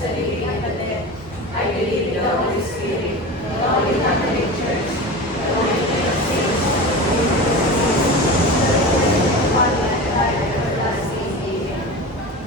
the living and the dead. I believe in the Holy Spirit, the Holy Catholic Church, the forgiveness of sins, the resurrection of the body, and the life everlasting. Amen.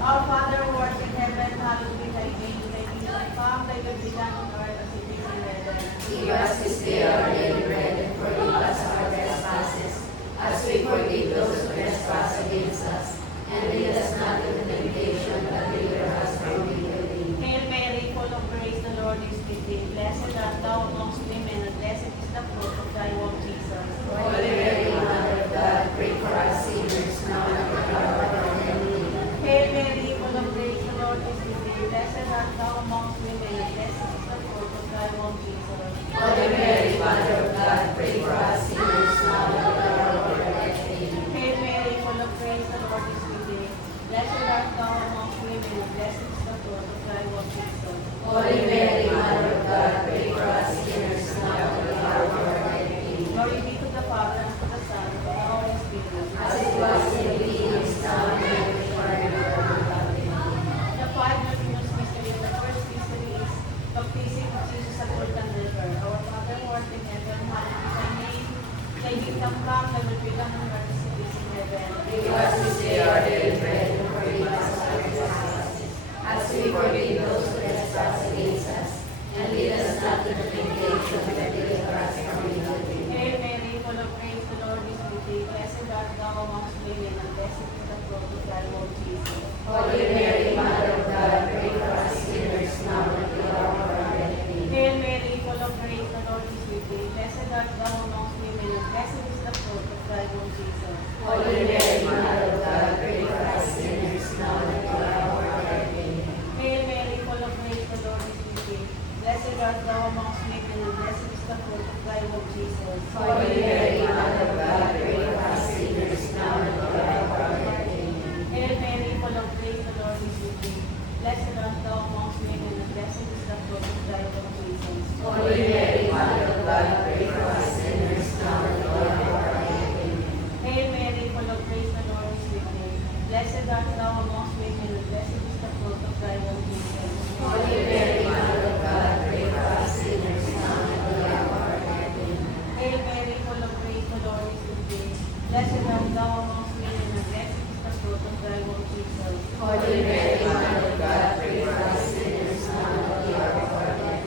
Our Father who art in heaven, hallowed be thy name. Thy kingdom come, thy will be done on earth as it is in heaven. Give us this day our daily bread, and forgive us our trespasses, as we forgive those who trespass against us. And lead us not into temptation, but deliver us from evil. Hail Mary, full of grace, the Lord is with thee. Blessed art thou amongst women, and blessed is the fruit of thy womb, Jesus. Holy Mary, Mother of God, pray for us sinners, now and at the hour of our death. Hail Mary, full of grace, the Lord is with thee. Blessed art thou amongst women, and blessed is the fruit of thy womb, Jesus. Holy Mary, Mother of God, pray for us sinners, now and at the hour of our death. Hail Mary, full of grace, the Lord is with thee. Blessed art thou amongst women, and blessed is the fruit of thy womb, Jesus. Holy Mary, Mother of God, pray for us sinners, now and at the hour of our death. Glory be to the Father, and to the Son, and to the Holy Spirit. As it was in the beginning, is now, and ever and ever. Amen. The five luminous mystery. The first mystery is baptism of Jesus at Jordan River. Our Father who art in heaven, hallowed be thy name. Thy kingdom come, thy will be done on earth as it is in heaven. Give us this day our daily bread, and forgive us our trespasses, as we forgive those who trespass against us. And lead us not into temptation, but deliver us from evil. Hail Mary, full of grace, the Lord is with thee. Blessed art thou amongst women, and blessed is the fruit of thy womb, Jesus. Holy Mary, Mother of God, pray for us sinners, now and at the hour of our death. Hail Mary, full of grace, the Lord is with thee. Blessed art thou amongst women, and blessed is the fruit of thy womb, Jesus. Holy Mary, Mother of God, pray for us sinners, now and at the hour of our death. Hail Mary, full of grace, the Lord is with thee. Blessed art thou amongst women, and blessed is the fruit of thy womb, Jesus. Holy Mary, Mother of God, pray for us sinners, now and at the hour of our death. Hail Mary, full of grace, the Lord is with thee. Blessed art thou amongst women, and blessed is the fruit of thy womb, Jesus. Holy Mary, Mother of God, pray for us sinners, now and at the hour of our death. Hail Mary, full of grace, the Lord is with thee. Blessed art thou amongst women, and blessed is the fruit of thy womb, Jesus. Holy Mary, Mother of God, pray for us sinners, now and at the hour of our death. Hail Mary, full of grace, the Lord is with thee. Blessed art thou amongst women, and blessed is the fruit of thy womb, Jesus. Holy Mary, Mother of God, pray for us sinners, now and at the hour of our death.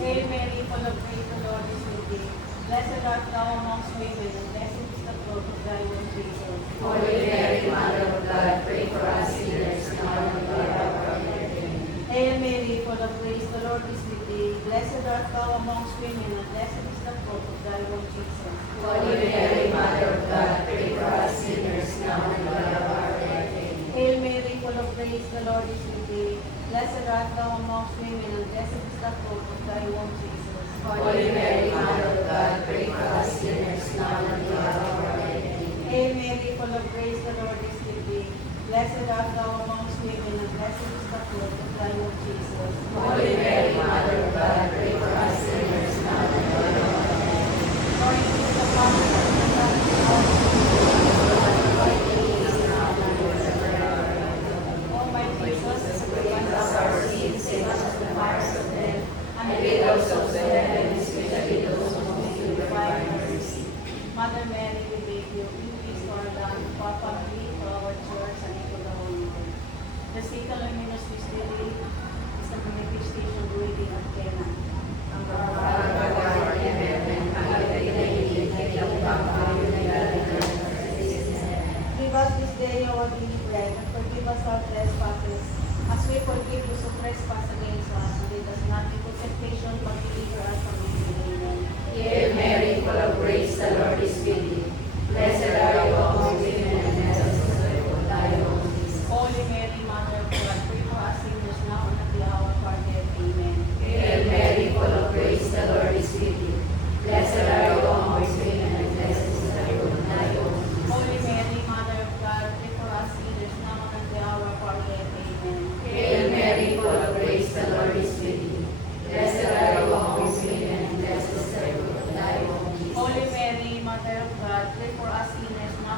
Hail Mary, full of grace, the Lord is with thee. Blessed art thou amongst women, and blessed is the fruit of thy womb, Jesus. Holy Mary, Mother of God, pray for us sinners, now and at the hour of our death. Hail Mary, full of grace, the Lord is with thee. Blessed art thou amongst women, and blessed is the fruit of thy womb, Jesus. Holy Mary, Mother of God, pray for us sinners, now and at the hour of our death. Hail Mary, full of grace, the Lord is with thee. Blessed art thou amongst women, and blessed is the fruit of thy womb, Jesus. Holy Mary, Mother of God, pray for us sinners, now and at the hour of our death. Hail Mary, full of grace, the Lord is with thee. Blessed art thou amongst women, and blessed is the fruit of thy womb, Jesus. Holy Mary, Mother of God, pray for us sinners, now and at the hour of our death. Glory be to the Father, and to the Son, and to the Holy Spirit. O my Jesus, Forgive us our sins, save us from the fires of death, and lead our souls to heaven, especially those who most need your divine mercy. Mother Mary, we beg you, please for our land, for our family, for our church, and for the whole world. The second luminous mystery is the manifestation of wedding at Cana. Our Father who art in heaven, hallowed be thy name. Thy kingdom come, thy will be done on earth as it is in heaven. Give us this day our daily bread, and forgive us our trespasses, as we forgive those who trespass against us. And lead us not into temptation, but deliver us from evil. Amen. Hail Mary, full of grace, the Lord is with thee. Blessed are you among women, and blessed is the fruit of thy womb, Jesus. Holy Mary, Mother of God, pray for us sinners now and at the hour of our death. Amen. Hail Mary, full of grace, the Lord is with thee. Blessed are you among women, and blessed is the fruit of thy womb, Jesus. Holy Mary, Mother of God, pray for us sinners now and at the hour of our death. Amen. Hail Mary, full of grace, the Lord is with thee. Blessed are you among women, and blessed is the fruit of thy womb, Jesus. Holy Mary, Mother of God, pray for us sinners now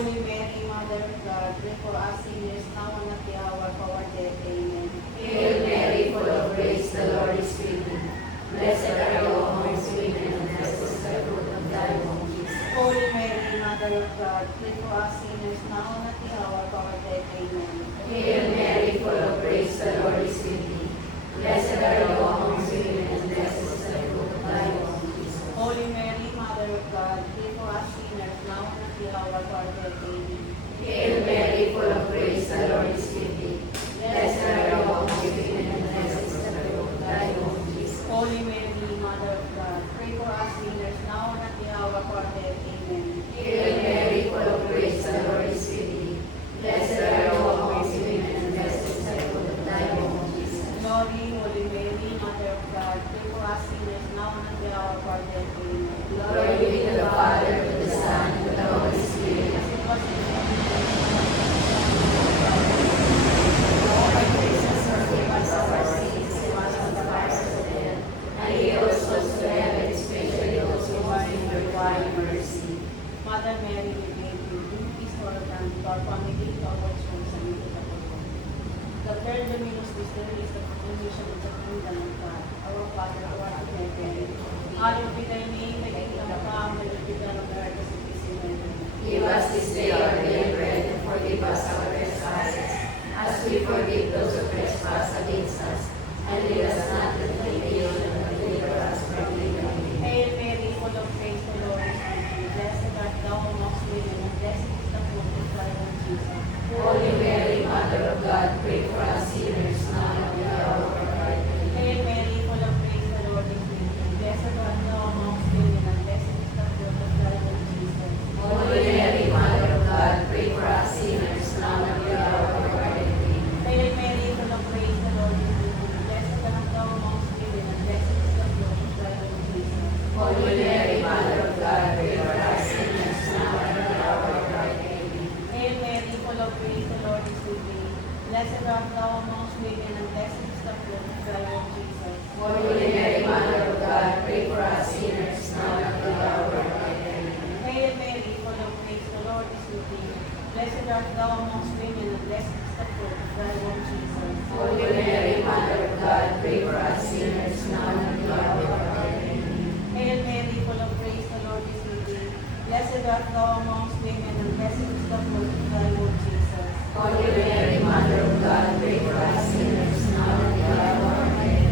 Holy Mary, Mother of God, pray for us sinners now and at the hour of our death. Amen. Hail Mary, full of grace, the Lord is with thee. Blessed are you amongst women, and blessed is the fruit of thy womb, Jesus. Holy Mary, Mother of God, pray for us sinners now and at the hour of our death. Amen. Hail Mary, full of grace, the Lord is with thee. Blessed are you amongst women, and blessed is the fruit of thy womb, Jesus. Holy Mary, Mother of God, pray for us sinners now and at the hour of our death. Amen. Hail Mary, full of grace, the Lord is with thee. Blessed are you amongst women, and blessed is the fruit of thy womb, Jesus. Holy Mary, Mother of God, pray for us sinners now and at the hour of our death. Amen. Hail Mary, full of grace, the Lord is with thee. Blessed are you amongst women, and blessed is the fruit of thy womb, Jesus. Glory, Holy Mary, Mother of God, pray for us sinners now and at the hour of our death. Amen. Glory be to the Father, to the Son, and to the Holy Spirit. As it was in heaven, Lord Jesus, forgive us our sins, save us from the fires of hell, and lead all souls to heaven, especially those who are in the require mercy. Mother Mary, we thank you. Do peace to our family, to our family, to our souls, and to the world. The third luminous mystery is the proclamation of the kingdom of God. Our Father, who art in heaven, hallowed be thy name, thy kingdom come, thy will be done on earth as it is in heaven. Give us this day our daily bread, and forgive us our trespasses, as we forgive those who trespass against us. And lead us not into temptation, but deliver us from evil. Hail Mary, full of grace, the Lord is with thee. Blessed art thou amongst women, and blessed is the fruit of thy womb, Jesus. Holy Mary, Mother of God, pray for us sinners, now and at the hour of our death. Hail Mary, full of grace, the Lord is with thee. Blessed art thou amongst women, and blessed is the fruit of thy womb, Jesus. Holy Mary, Mother of God, pray for us sinners, now and at the hour of our death. Hail Mary, full of grace, the Lord is with thee. Blessed art thou amongst women, and blessed is the fruit of thy womb, Jesus. Holy Mary, Mother of God, pray for us sinners, now and at the hour of our death. Hail Mary, full of grace, the Lord is with thee. Blessed art thou amongst women, and blessed is the fruit of thy womb, Jesus. Holy Mary, Mother of God, pray for us sinners, now and at the hour of our death. Hail Mary, full of grace, the Lord is with thee. Blessed art thou amongst women, and blessed is the fruit of thy womb, Jesus. Holy Mary, Mother of God, pray for us sinners, now and at the hour of our death. Hail Mary, full of grace, the Lord is with thee. Blessed art thou amongst women, and blessed is the fruit of thy womb, Jesus. Holy Mary, Mother of God, pray for us sinners, now and at the hour of our death.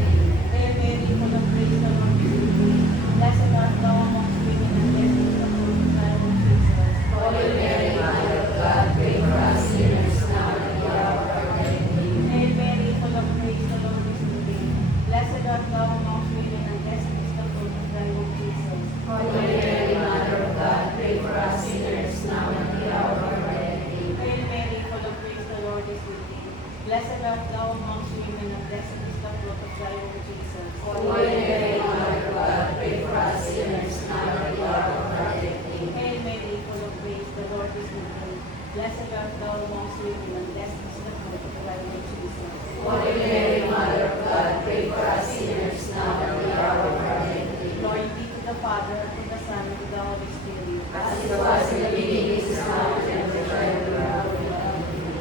Hail Mary, full of grace, the Lord is with thee. Blessed art thou amongst women, and blessed is the fruit of thy womb, Jesus. Holy Mary, Mother of God, pray for us sinners, now and at the hour of our death. Hail Mary, full of grace, the Lord is with thee. Blessed art thou amongst women, and blessed is the fruit of thy womb, Jesus. Holy Mary, Mother of God, pray for us sinners, now and at the hour of our death. Hail Mary, full of grace, the Lord is with thee. Blessed art thou amongst women, and blessed is the fruit of thy womb, Jesus. Holy Mary, Mother of God, pray for us sinners, now and at the hour of our death. Hail Mary, full of grace, the Lord is with thee. Blessed art thou amongst women, and blessed is the fruit of thy womb, Jesus. Holy Mary, Mother of God, pray for us sinners, now and at the hour of our death. Glory be to the Father, and to the Son, and to the Holy Spirit. As it was in the beginning, is now, and ever shall be, world without end.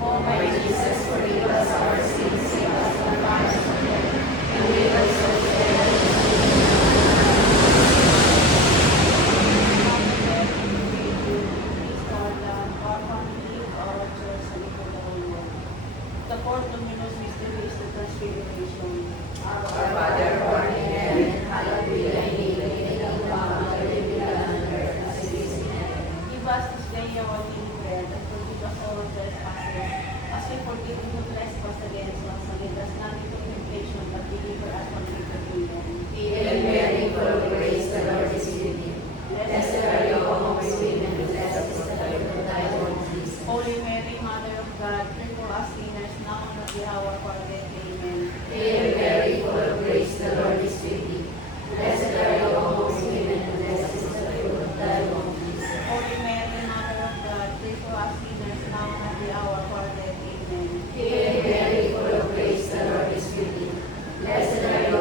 O my Jesus, forgive us our sins, save us from the fires of hell, and lead us souls to heaven. The fourth luminous mystery is the Transfiguration. Our Father, who art in heaven, hallowed be thy name. Thy kingdom come, thy will be done on earth as it is in heaven. Give us this day our daily bread, and forgive us our trespasses, as we forgive who trespass against us, and lead us not into temptation, but deliver us from evil. Amen. Hail Mary, full of grace, the Lord is with thee. Blessed are you amongst women, and blessed is the fruit of thy womb, Jesus. Holy Mary, Mother of God, pray for us sinners now and at the hour of our death. Amen. Hail Mary, full of grace, the Lord is with thee. Blessed are you amongst women, and blessed is the fruit of thy womb, Jesus. Holy Mary, Mother of God, pray for us sinners now and at the hour of our death. Amen. Hail Mary, full of grace, the Lord is with thee. Blessed are you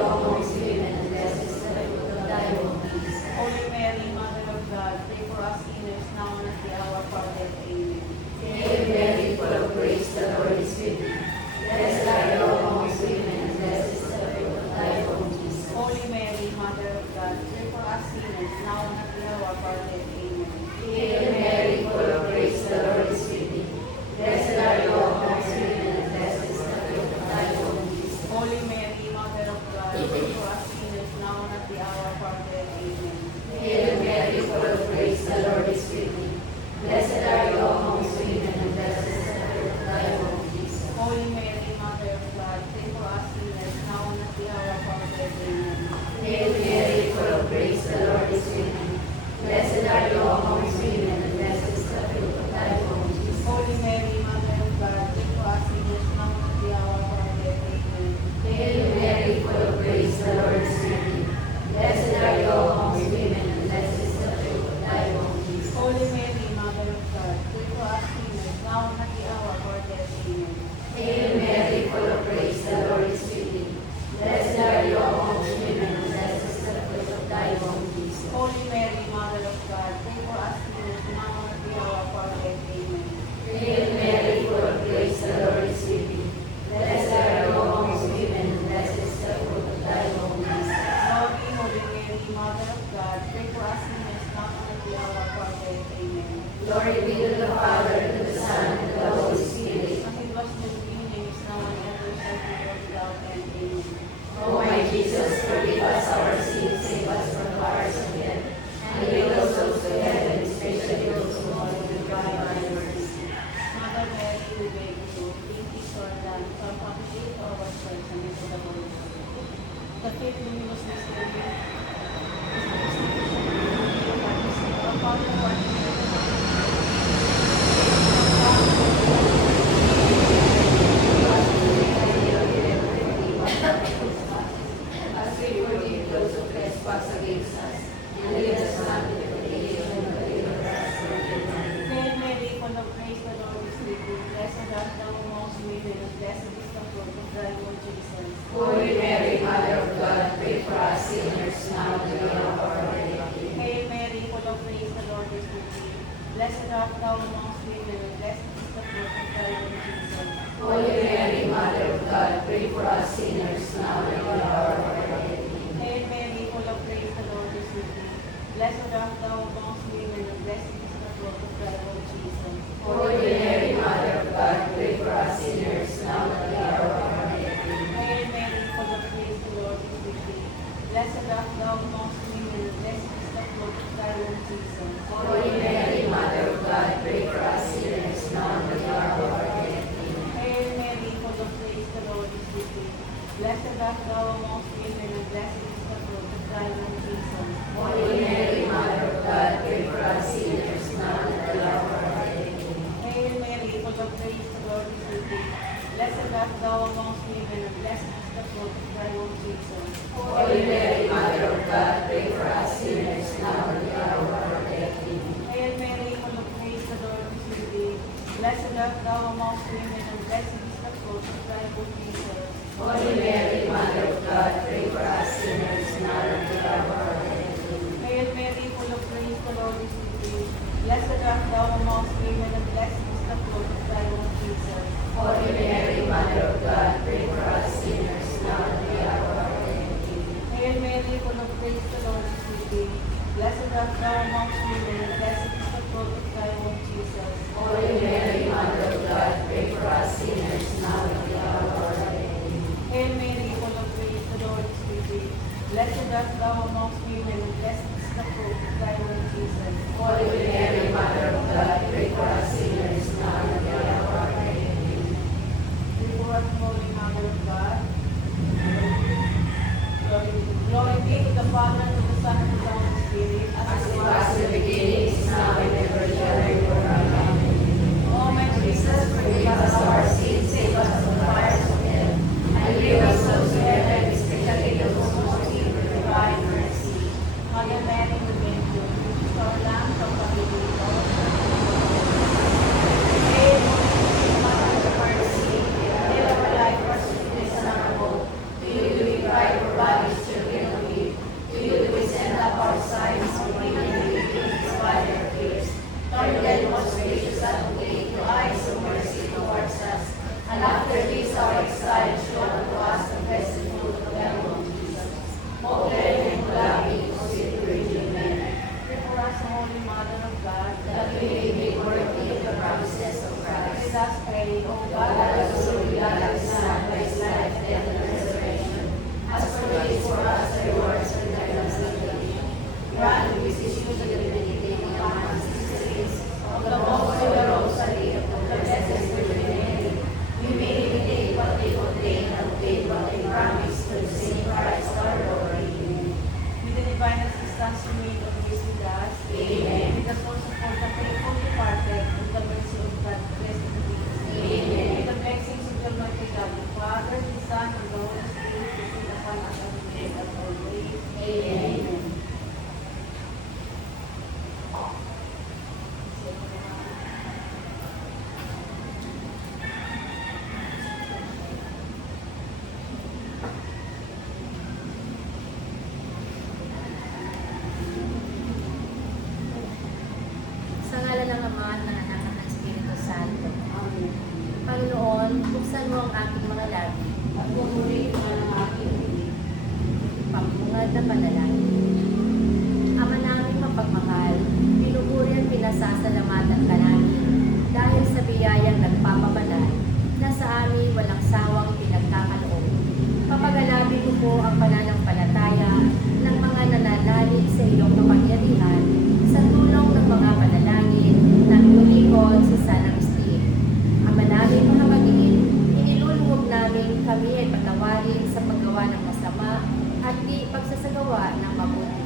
of grace, the Lord is with thee. Blessed art thou amongst women, and blessed is the fruit of thy womb, Jesus. Holy Mary, Mother of God, pray for us sinners now and at the hour of our death. Hail Mary, full of grace, the Lord is with thee. Blessed art thou amongst women, and blessed is the fruit of thy womb, Jesus. Holy Mary, Mother of God, pray for us sinners now and at the hour of our death. Hail Mary, full of grace, the Lord is with thee. Blessed art thou amongst women, and blessed is the fruit of thy womb, Jesus. Holy Mary, Mother of God, pray for us sinners now and at the hour of our death. Hail Mary, full of grace, the Lord is with thee. Blessed art thou amongst women, and blessed is the fruit of thy womb, Jesus. Holy Mary, Mother of God, pray for us sinners now and at the hour of our death. Hail Mary, full of grace, the Lord is with thee. Blessed art thou amongst women, and blessed is the fruit of thy womb, Jesus. Holy Mary, Mother of God, pray for us sinners now and at the hour of our death. Hail Mary, full of grace, the Lord is with thee. Blessed art thou amongst women, and blessed is the fruit of thy womb, Jesus. Holy Mary, Mother of God, pray for us sinners now and at the hour of our death. Hail Mary, full of grace, the Lord is with thee. Blessed art thou amongst women, and blessed is the fruit of thy womb, Jesus. Holy Mary, Mother of God, pray for us sinners now and at the hour of our death. Hail Mary, full of grace, the Lord is with thee. Blessed art thou amongst women, and blessed is the fruit of thy womb, Jesus. Holy Mary, Mother of God, pray for us sinners now and at the hour of our death. Hail Mary, full of grace, the Lord is with thee. Blessed art thou amongst women, and blessed is the fruit of thy womb, Jesus. Holy Mary, Mother of God, pray for us sinners now and at the hour of our death. Hail Mary, full of grace, the Lord is with thee. Blessed art thou amongst women, and blessed is the fruit of thy womb, Jesus. Holy Mary, Mother of God, pray for us sinners now and at the hour of our death. Before us, Holy Mother of God. Glory be to the Father, to the Son, and to the Holy Spirit. As it was in the beginning, is now, and ever shall be, world without end. O my Jesus, forgive us our sins, save us from the fires of hell, and lead us souls to heaven, especially those who most need the divine mercy. Mother Mary, the Virgin, restore lamb from pagiging ko. Hail, Holy Mother of mercy, hail our life, our sweetness, and our hope. To you do we cry, our bodies, children of Eve. To you do we send up our sighs, mourning and weeping, despite our tears. Turn then, most gracious Advocate, your eyes of mercy towards us, and after this our exile, show unto us the blessed fruit of thy womb, Jesus. O clement and loving, O sweet Virgin Mary, Pray for us, Holy Mother of God. that we may be worthy of the promises of Christ. Let us pray, O God, God, that us who begot His Son by His life, death, and resurrection, has purchased for us the rewards of eternal salvation. Grant, we beseech you, to the meditating of our mysteries of the most holy Rosary of the Blessed Virgin Mary, we may imitate what they contain and obey what they promise through the same Christ our Lord. Amen. with the divine assistance you made always with us. Amen. With the soul support of faithful departed, with the mercy of God, blessed be. Amen. With the blessings of the Almighty God, the Father, the Son, and the Holy Spirit, be upon us and remain as always. Amen. Sa ngala ng Ama at ng Anak at ng Espiritu Santo. Panginoon, buksan mo ang aking mga labi. At pumuli ka ng aking hiling. Pampungad na panalangin. Ama namin mapagmahal, pinupuri at pinasasalamatan ka namin dahil sa biyayang nagpapabanal na sa amin walang sawang pinagkakaloob. Papagalabi mo po ang pananampalataya ng mga nananalig sa iyong kapangyarihan sa tulong ng mga panalangin ng lulikod sa Sanang Espiritu. Ama namin mga kapatid, iniluluhog namin kami ay patawarin sa paggawa ng masama at di pagsasagawa ng mabuti.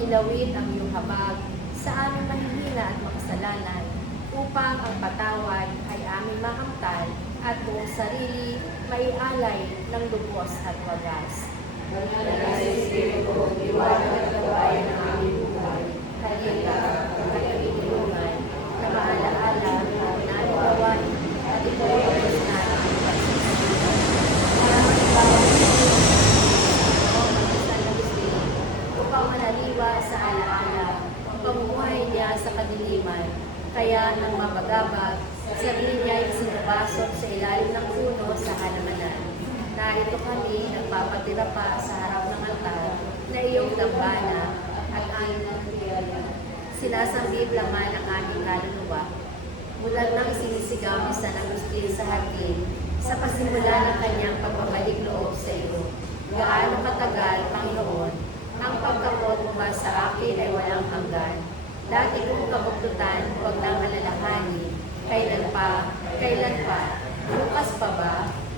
Ilawit ang iyong habag sa aming mahihina at makasalanan upang ang patawad ay aming makamtan at buong sarili maialay ng lubos at wagas. Banal na sa Espiritu, liwanag at gawain ng aming buhay. Halika, kayong inulungan na maalaala sarili niya ay sinubasok sa ilalim ng puno sa halamanan. Narito kami, nagpapatira pa sa harap ng altar na iyong dambana at aming sinasanggib laman ang aming kaluluwa. Mulat nang sinisigaw ni San Agustin sa hardin, sa pasimula ng kanyang pagbabalik loob sa iyo. Gaano katagal, Panginoon, ang pagkapot mo ba sa akin ay walang hanggan. Dati kong kabuktutan, huwag nang alalahanin. Kailan pa? Kailan pa? Bukas pa ba?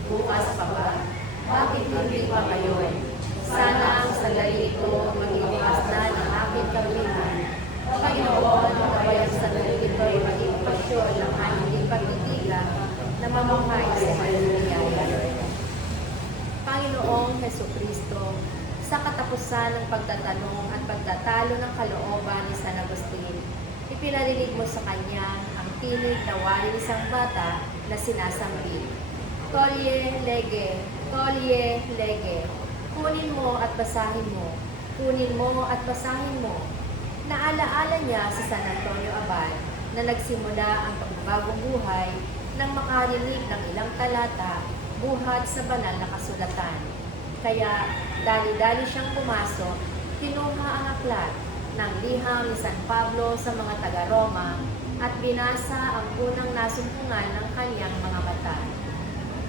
Bukas pa ba? Bakit hindi pa ngayon? Sana ang sandali ito maging na ng aking kablihan. Panginoon, naway ang sandali ito ay maging pasyon ng aming pagtitigan na mamamay sa Hallelujah. Panginoong Hesukristo, sa katapusan ng pagtatanong at pagtatalo ng kalooban ni San Agustin, ipinarinig mo sa kanya ang tinig na wari isang bata na sinasambit. Tolye lege, tolye lege. Kunin mo at basahin mo. Kunin mo at basahin mo. Naalaala niya si San Antonio Abad na nagsimula ang pagbabagong buhay nang makarinig ng ilang talata buhat sa banal na kasulatan. Kaya dali-dali siyang pumasok, kinuha ang aklat ng liham ni San Pablo sa mga taga-Roma at binasa ang unang nasumpungan ng kanyang mga mata.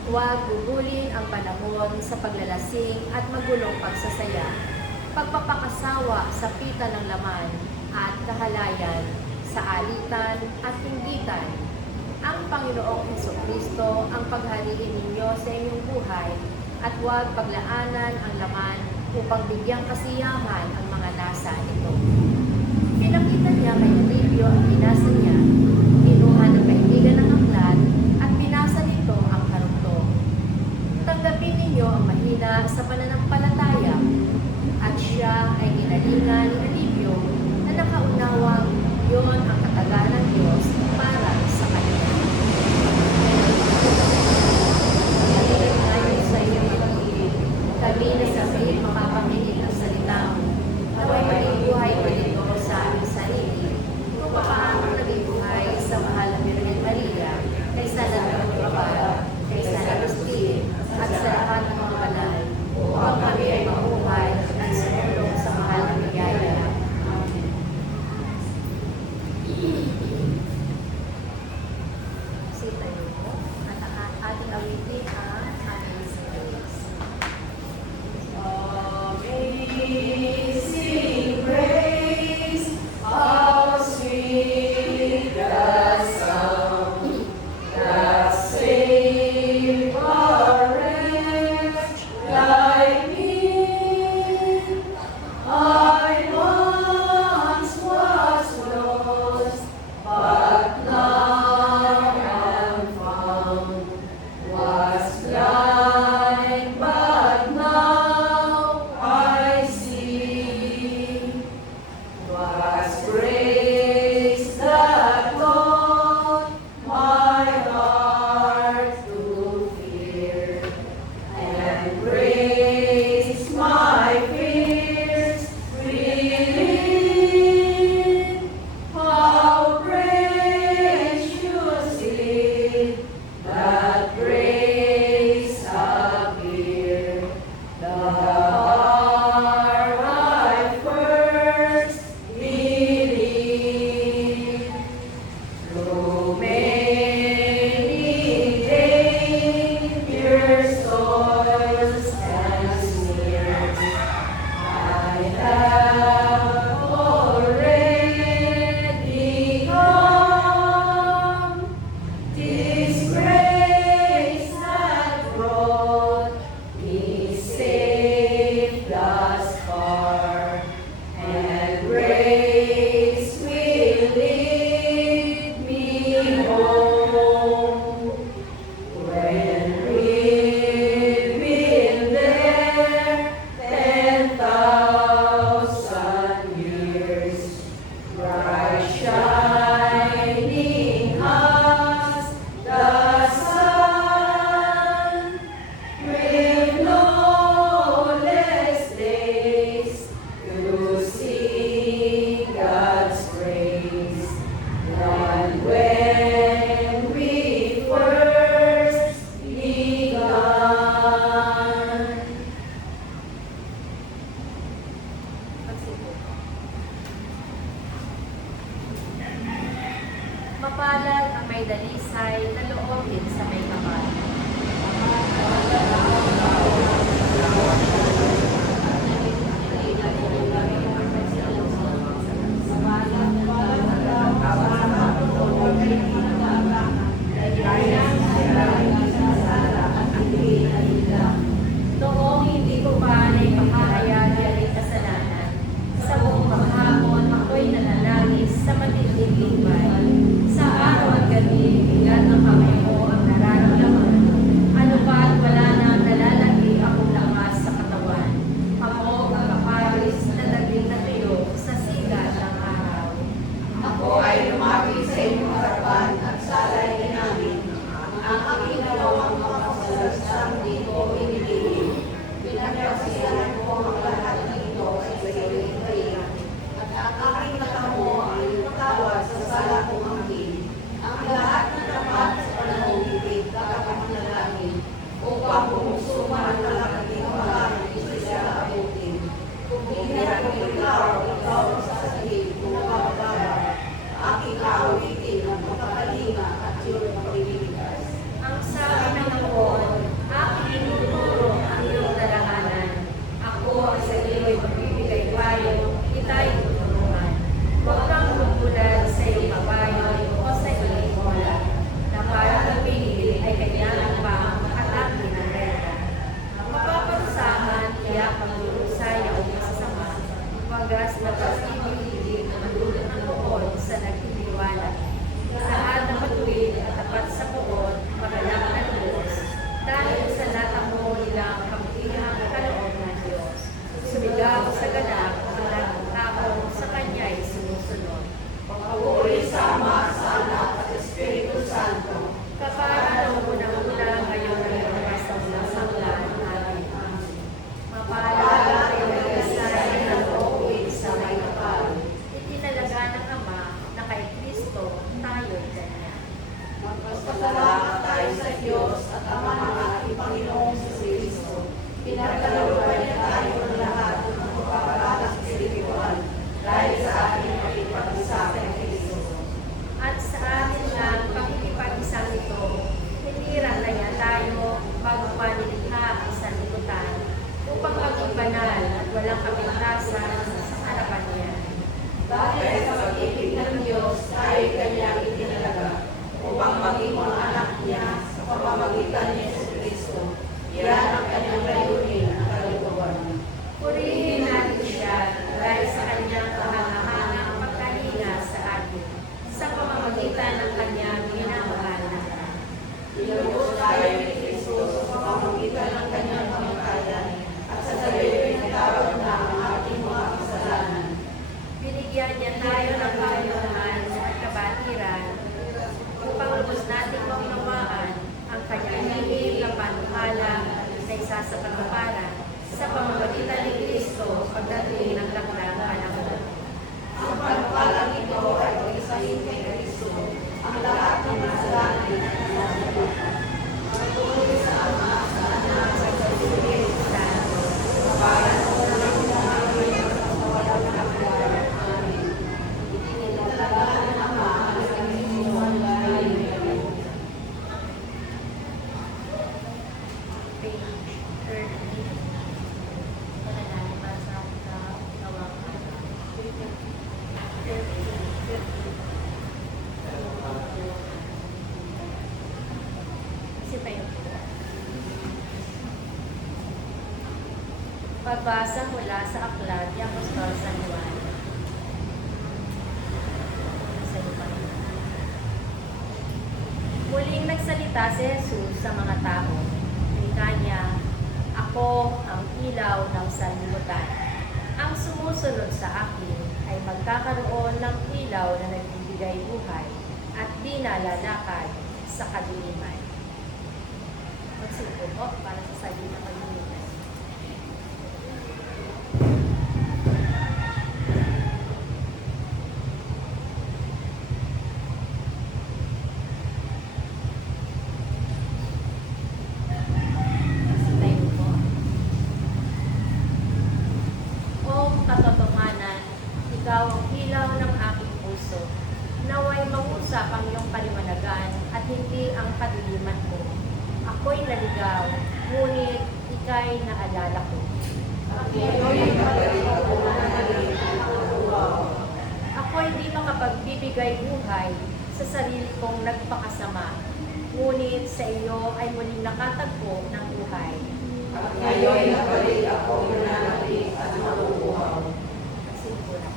Huwag gugulin ang panahon sa paglalasing at magulong pagsasaya, pagpapakasawa sa pita ng laman at kahalayan, sa alitan at inggitan. Ang Panginoong Hesukristo ang paghariin ninyo sa inyong buhay at huwag paglaanan ang laman upang bigyang kasiyahan ang mga nasa ito. Pinakita niya kay Alipio ang binasa niya, kinuha ng kaibigan ng aklat at binasa nito ang karugtong. Tanggapin ninyo ang mahina sa pananampalataya at siya ay ginalingan ni Alipio na nakaunawang yon ang katagalan ng Diyos para sa kanya. Kami na sa faith makapaminig ng salita mo, naway maging buhay ko dito sa aming sarili, kung paano naging buhay sa mahal na Birhen Maria, kay San Antonio Abad, kay San Agustin, at sa lahat ng mga banal, upang kami ay mabuhay at sumulong sa mahal na biyaya. Amen. Sita niyo po, at ating awitin ang Amazing Grace. Amazing grace, how sweet the sound that saved a wretch like me. I once was lost, but now am found, was mahusay na loobin sa may kapal. Noong hindi ko pa naipahayag ang kasalanan, sa buong maghapon ako'y nananangis sa matinding libay. Sa araw at gabi, bigat ng kamay mo ang nararamdaman. Ano ba't wala nang nalalagi akong lakas sa katawan? Ako ang kaparis na daging na tuyo sa sigat ng araw. Ako ay lumapit sa inyong harapan at salay namin. Ang aking ginawang makasalasang di ko inibigin. Pinagkasiyahan ko ang lahat ng ito sa iyo'y ibayan. At ang aking natamo ay nakawad sa sala kong angkin. Ang lahat na dapat sa panahong ibig kakapanalangin upang bumusuman ang aking mahal siya abutin. Kung binihan ko ikaw ang sasahin kung mabababa. Aking aawitin ang makapalinga at iyong makiligtas. Ang sabi ng Panginoon, aking inuturo ang iyong dalahanan. Ako ang sa iyo'y magbibigay payo, kita'y tutulungan. Huwag kang lumulan sa iyong kabayo o sa iyong bola, na parang napigil ay kailangan pa ang makataki ng reda. Mapapansahan, kaya paglulusay ang masasama, wagas na pag-ibig ang dulot ng bukod sa nagtitiwala. Lahat ng matuwid at tapat sa bukod, magalak na lubos, dahil sa natamo nilang kabutihang kaloob ng Diyos. Sumigaw sa ganap ang lahat ng tao sa Kanya'y sumusunod. Pagpapuri sa Ama, sa Anak at Espiritu Santo. Kapara ng unang-una ngayon ang iluwas ng sanglan natin. Mapalala ay nag-isay ng loob sa may kapal. Itinalaga ng Ama na kay Kristo tayo'y Kanya. Magpasalamat tayo sa Diyos at Ama ng ating Panginoong Kristo. Pinagkalooban niya tayo ng lahat ng pagpapalakas espiritual dahil sa ating pagpapag-isa kay Kristo. At sa atin lang pagkikipag-isang ito, hinirang na niya tayo bago pa nilikha ang sanlibutan upang maging banal at walang kapintasan sa harapan niya. Dahil sa pag-ibig ng Diyos, tayo kanyang itinalaga upang maging mga anak niya sa pamamagitan ni Kristo. Yan ang kanyang layunin at kalooban. Purihin natin siya dahil sa kanyang kahangahangang pagkalinga sa atin sa pamamagitan ng kanyang minamahal na anak. Inubos tayo ni Kristo sa pamamagitan ng kanyang kamatayan at sa sarili ng tawad na ang ating mga kasalanan. Binigyan niya tayo ng kahayohan at kabatiran upang lubos nating maunawaan ang kanyang hingin na panuhala na isa sa katuparan sa pamamagitan ni Kristo pagdating ng lakdang panahon. Ang panukalang ito ay pag-isahin kay Kristo ang lahat ng kasalanan at nasasagot. Pagpapuri sa Ama, sa Anak, sa Espiritu Santo, para sa walang namin at sa walang hanggan. Amen. Itinalaga ng Ama ang kanyang layunin. Page 30. Panalangin para sa ating kawang 50. Kasi pa yun. Pagbasa mula sa aklat ni Apostol San Juan. Sa Juan. Muling nagsalita si Jesus sa mga tao. Wika niya, "Ako ang ilaw ng sanlibutan. Ang sumusunod sa akin ay magkakaroon ng ilaw na nagbibigay buhay at di nalalakad sa kadiliman." Magsipo po para sa salita ng kadiliman. Tayo po. O katotohanan, ikaw ang ilaw ng aking puso. Naway mangusap ang iyong kaliwanagan at hindi ang kadiliman ko. Ako'y naligaw, ngunit ika'y naalala ko. Ako'y di makapagbibigay buhay sa sarili kong nagpakasama, ngunit sa iyo ay muling nakatagpo ng buhay. At ngayon nabalik ako nananatili at mabubuhaw. Nagsimula.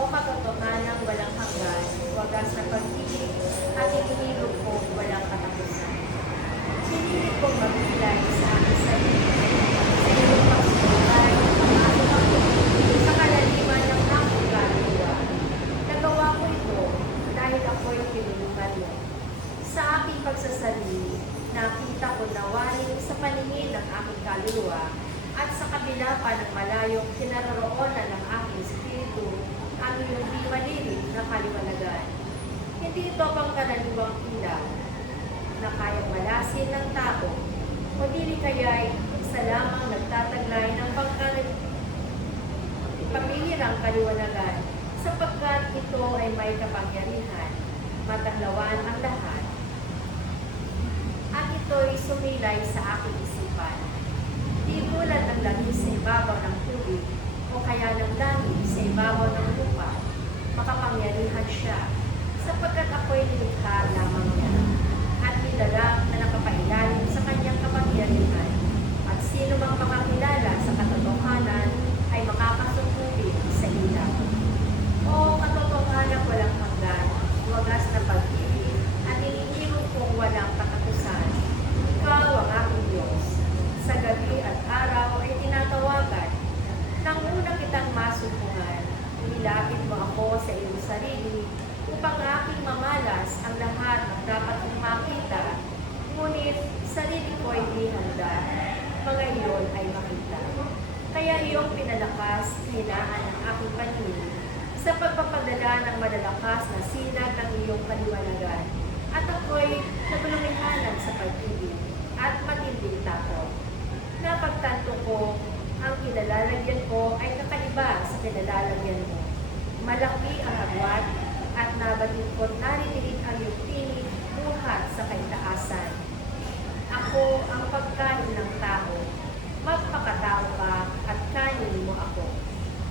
O katotohanang walang hanggan, wagas na pag-ibig, at inihilog ko walang katapusan. Pinilit kong magpilay sa aking sarili, sa iyong pagsukulay, pumasok ako sa kalaliman ng aking kaluluwa. Nagawa ko ito dahil ako'y tinulungan mo. Sa aking pagsasarili, nakita ko na waring sa paningin ng aking kaluluwa at sa kabila pa ng malayong kinaroroonan ng aking espiritu ang iyong di malilim na kaliwanagan. Hindi ito pangkaraniwang ilaw na kayang malasin ng tao, o dili kaya'y isa lamang nagtataglay ng pamilirang kaliwanagan, sapagkat ito ay may kapangyarihan, mataglawan ang lahat. At ito'y sumilay sa aking isipan. Di tulad ng langis sa ibabaw ng tubig, o kaya ng langit sa ibabaw ng lupa, makapangyarihan siya, sapagkat ako'y nilikha lamang niya, at nilalang na nakapailalim sa kanyang kapangyarihan, at sino mang makakilala sa katotohanan ay makakasukubit sa ilaw. O katotohanan walang hanggan, wagas na pag-ibig, at iniirog kong walang katapusan. Ikaw ang aking Diyos. Sa gabi at araw ay tinatawagan. Nang una kitang masupungan, nilapit mo ako sa iyong sarili upang aking mamalas ang lahat ng dapat kong makita. Ngunit sarili ko ay di handa, mga iyon ay makita. Kaya iyong pinalakas, kailangan ng aking paningin sa pagpapadala ng malalakas na sinag ng iyong kaliwanagan. At ako'y nagulungihanan sa pag-ibig at matinding takot. Napagtanto ko, ang kinalalagyan ko ay kakaiba sa kinalalagyan mo. Malaki ang agwat at nabatid ko't naririnig ang iyong tinig buhat sa kaitaasan. Ako ang pagkain ng tao. Magpakatao ka at kanin mo ako.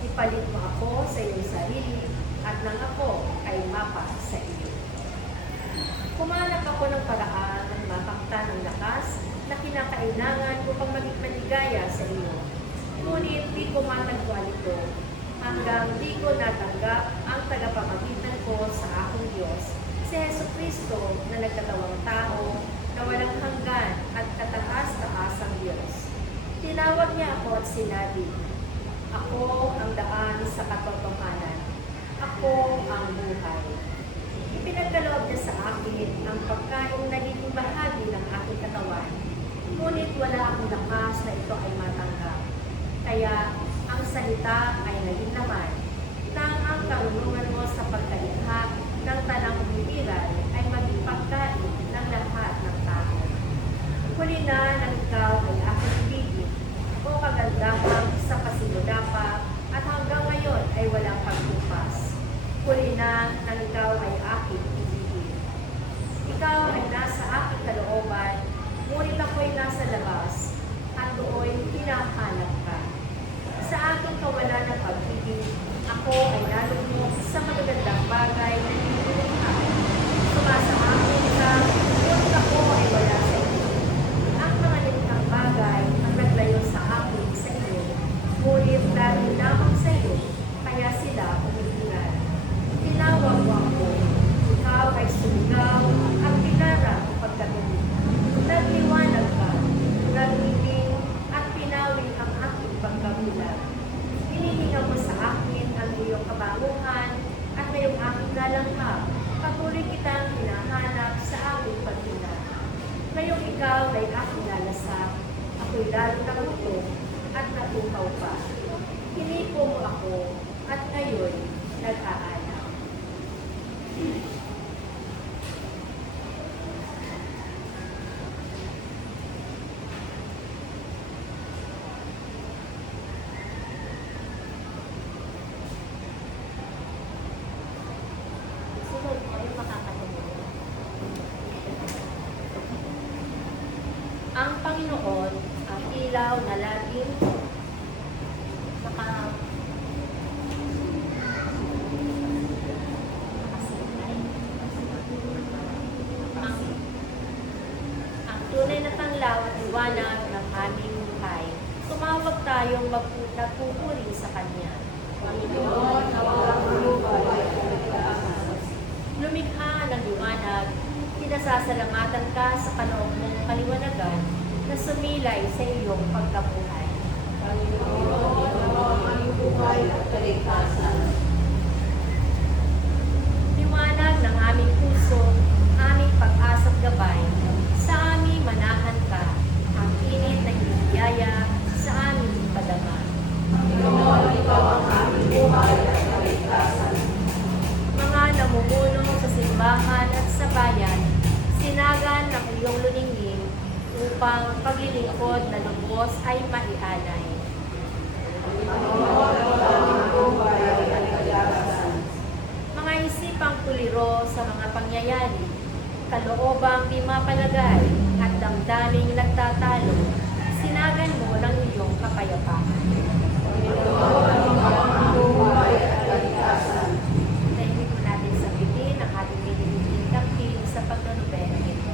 Ipalit mo ako sa iyong sarili at nang ako ay mapa sa iyo. Kumanap ako ng paraan ng mapakta ng lakas na kinakailangan upang maging maligaya sa iyo. Ngunit di ko matagpuan ito hanggang di ko natanggap ang tagapamagitan ko sa aking Diyos, si Jesucristo na nagkatawang tao na walang hanggan at kataas-taasang Diyos. Tinawag niya ako at sinabi, ako ang daan sa katotohanan. Ako ang buhay. Ipinagkaloob niya sa akin ang pagkain naging bahagi ng aking katawan. Ngunit wala akong lakas na ito ay matanggap. Kaya ang salita ay naging laman, nang ang karunungan mo sa pagkalikha ng tanang umiiral ay maging pagkain ng lahat ng tao. Huli na nang ikaw ay aking ibigin, o kagandahan sa pasimula pa, at hanggang ngayon ay walang pagtupas. Huli na nang ikaw ay aking ibigin. Ikaw ay nasa aking kalooban, ngunit ako'y nasa labas, at doon hinahanap ka. Sa aking kawalan ng pag-ibig, ako ay nalugmok sa magagandang bagay na nilulungka. Sumasaamin ka, ngunit ako ay wala sa iyo. Ang mga nilikhang bagay ang naglayo sa akin sa iyo, ngunit dahil lamang sa iyo, kaya sila umiiral. Tinawag mo ako, ikaw ay sumigaw, at pinara ang pagkatuloy. Nagliwanag ka, nagniling, at pinawin ang aking pagkabulag. Hinihinga mo sa akin ang iyong kabanguhan, at ngayong aking nalanghap, patuloy kitang hinahanap sa aking paghinga. Ngayong ikaw ay aking lalasap, ako'y lalo nagutom at natukaw pa. Hinipo mo ako, at ngayon nag-aanap. tayong nagpupuri sa Kanya. Panginoon, hawakan mo buhay at kaligtasan. Lumikha ng liwanag, pinasasalamatan ka sa kaloob mong kaliwanagan na sumilay sa iyong pagkabuhay. Panginoon, hawakan mo buhay at kaligtasan. Liwanag ng aming puso, aming pag-asa't gabay, sa aming manahan ka, ang init na hiyaya sa aming padama. Panginoon, ikaw ang aming buhay at kaligtasan. Mga namumuno sa simbahan at sa bayan, sinagan ng iyong luningning upang paglilingkod na lubos ay maialay. Panginoon, ang aming buhay at kaligtasan. Mga isipang tuliro sa mga pangyayari, kaloobang di mapalagay at damdaming nagtatalo, sinagan mo ng iyong kapayapaan. Panginoon, ikaw ang aming buhay at kaligtasan. Dahil po natin sabihin ang ating piniliting taktil sa pagdonobena nito.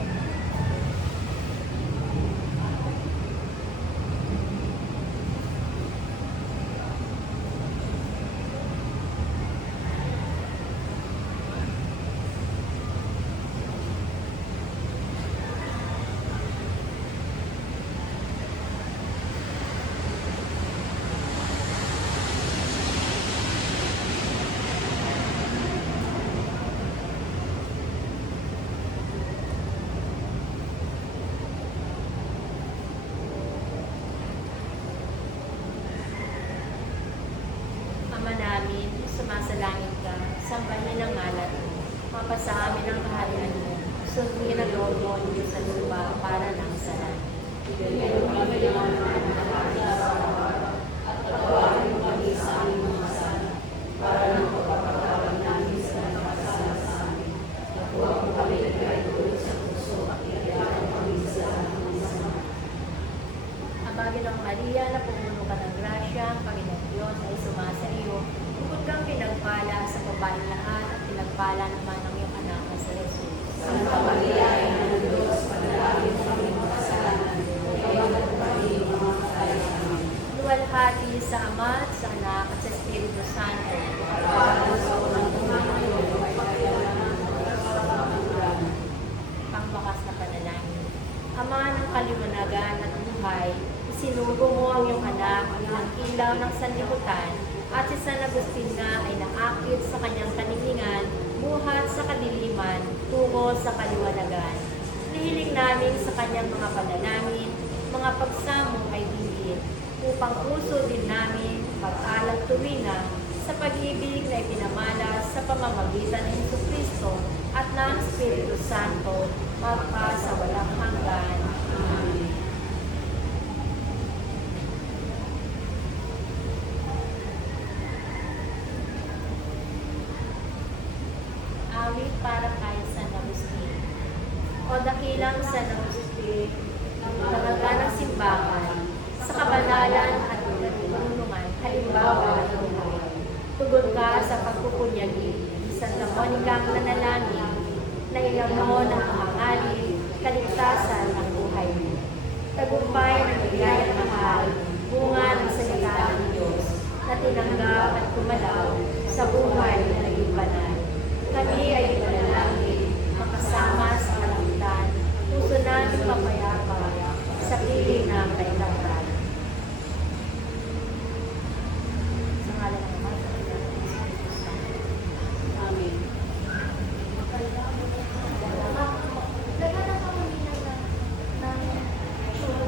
Ama namin, sumasalangit ka, sambahin ang ngalan mo, mapasa amin ang kaharian mo, sundin ang loob mo Diyos sa lupa para ng sa langit. Bigyan mo kami ng aming nakakaya sa araw at patawarin mo kami sa aming mga sala para ng pagpapatawad namin sa nagkakasala sa amin. At huwag mo kami nagkaitulog sa puso at iyakan kami sa lahat ng masama. Ang Panginoong Maria, na pumuno ka ng grasya, ang Panginoong Diyos ay sumasa iyo. Bukod kang pinagpala sa babaeng lahat at pinagpala naman ang iyong anak na si Jesus. Santa Maria, Ina ng Diyos, panalangin mo kami makasalanan, ngayon at kami mga patay. Amen. Luwalhati sa Ama at sa Anak at sa Espiritu Santo. Para sa unang ngayon, pagkailangan at sa pangangalaman. Pangwakas na panalangin. Ama ng kaliwanagan at buhay, isinugo mo ang iyong anak, ang iyong ilaw ng sanlibutan, at si San Agustin nga ay naakit sa kanyang kanilingan, buhat sa kadiliman, tungo sa kaliwanagan. Nihiling namin sa kanyang mga panalangin, mga pagsamo ay dinggin, upang puso din namin pag-alat tuwina sa pag-ibig na ipinamalas sa pamamagitan ng Jesucristo at ng Espiritu Santo, magpa sa walang hanggan. Amen. Awit para kay San Agustin. O dakilang San Agustin, talaga ng simbahan, sa kabanalan at karunungan, halimbawa ng buhay. Tugon ka sa pagkukunyagi, Santa Monica ang nanalangin, na ilang mo ng kahangali, kaligtasan ang buhay mo. Tagumpay ng bigay at mahal, bunga ng salita ng Diyos, na tinanggap at kumalaw sa buhay na naging banal. Kami ay